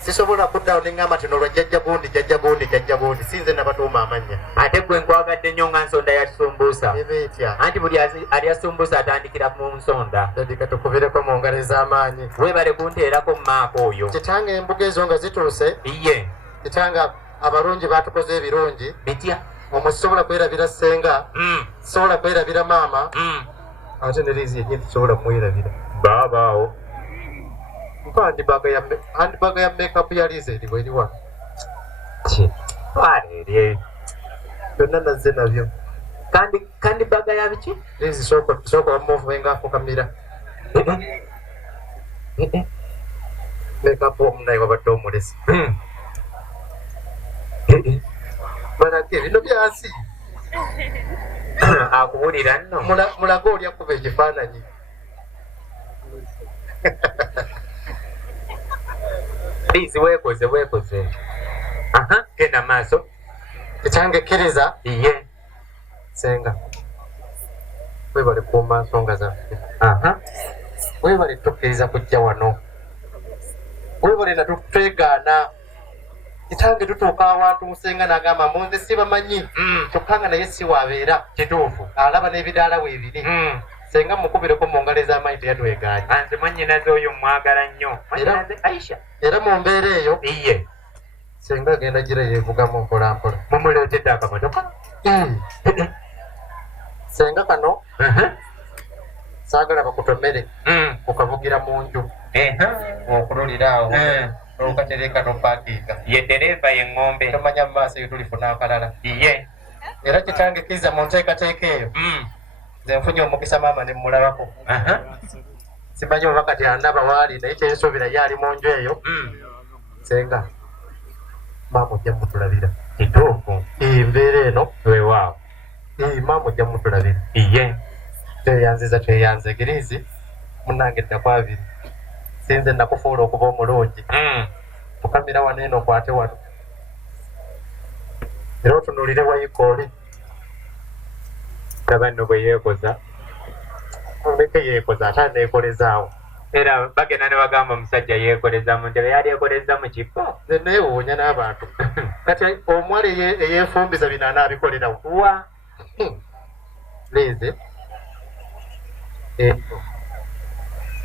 sisobola kuddawo neŋŋamba ti nolwa jjajja gundi sinze nabatuuma amanya ate gwe nkwagadde nnyo nga nsonda ya kisumbuusa eba etya anti buli alya sumbuusa atandikira mu nsonda dadika tukubireko mu ngalo ez'amaanyi weebale kunteerako mu maako oyo kitanga embuga ezo nga zituuse iye kitanga abalungi batukoze ebirungi bitya omwo sisobola kwerabira ssenga sisobola kwerabira maama ate ne liizi yennyini tisobola mwerabira baabaawo mpa handibaaga ya makeup ya liizi eri bweriwa twaleere byonna nazze nabyo kandi baga ya biki liizi sooka wamuvubenga afukamira makeup omunaye wabadde omulesi balage bino byansi akuwulira nno mulage oli akuba ekifaananyi liizi weekoze genda maaso ekyanga ekkiriza iye senga webale kuuma nsonga zaffe webale tukkiriza kujja wano webale natutwegaana kitange tutuuka awantu musenga n'agamba munze sibamanyi kyokka nga naye si waabeera kituufu alaba n'ebidaala weebiri senga mukubireko mu ngalo ez'amaanyi teyatwegaanye anze mwannyinaze oyo mwagala nnyo mwannyinaze aisha era mu mbeera eyo iye senga agenda gira yeevugamu mpolampola mumuleetedde akamotoka senga kano saagala bakutomere kukavugira mu nju okululira awo olukatereka nopaakinga ye dereeva ye ŋŋombe tomanya mu maaso eyo tulifuna akalala iye era kitange kiriza mu nteekateeka eyo nze nfunye omukisa maama ne mmulabako simanyi oba kati andaba waali naye kyensuubira ye ali mu nju eyo senga maama ojja mutulabira kituufu mbeera eno weewaawo maama ojja mutulabira iye tweyanze giriizi munange ddako abiri sinze nakufuula okuba omulungi tukamira wano eno okwate wano era otunuulire wayika oli laba nno bwe yeekoza oleke yeekoza ate aneekolezaawo era bagenda ne bagamba omusajja yeekoleza mu ntebe yali ekoleza mu kifo nze neewuunya n'abantu kati omuwala eyeefumbiza bino anaabikolerawo wa liizi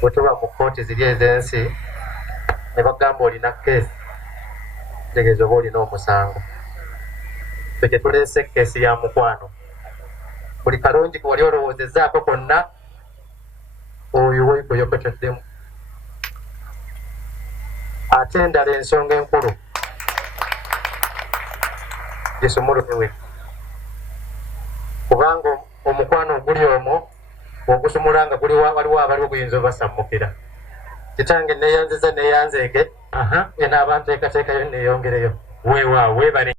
bwe tuba mu kooti ziri ez'ensi ne bagamba olina keesi tegeeza oba olina omusango fe gye tuleese keesi ya mukwano buli kalungi ke wali olowoozezaako konna oyo weikoyokoteddemu ate endala ensonga enkulu gisumulumiwe kubanga omukwano oguli omwo ogusumula nga waliwo abaliwo guyinza obasammukira kitange neeyanziza neeyanzeege ye n'abanteekateekayo neeyongereyo weewaawo weebale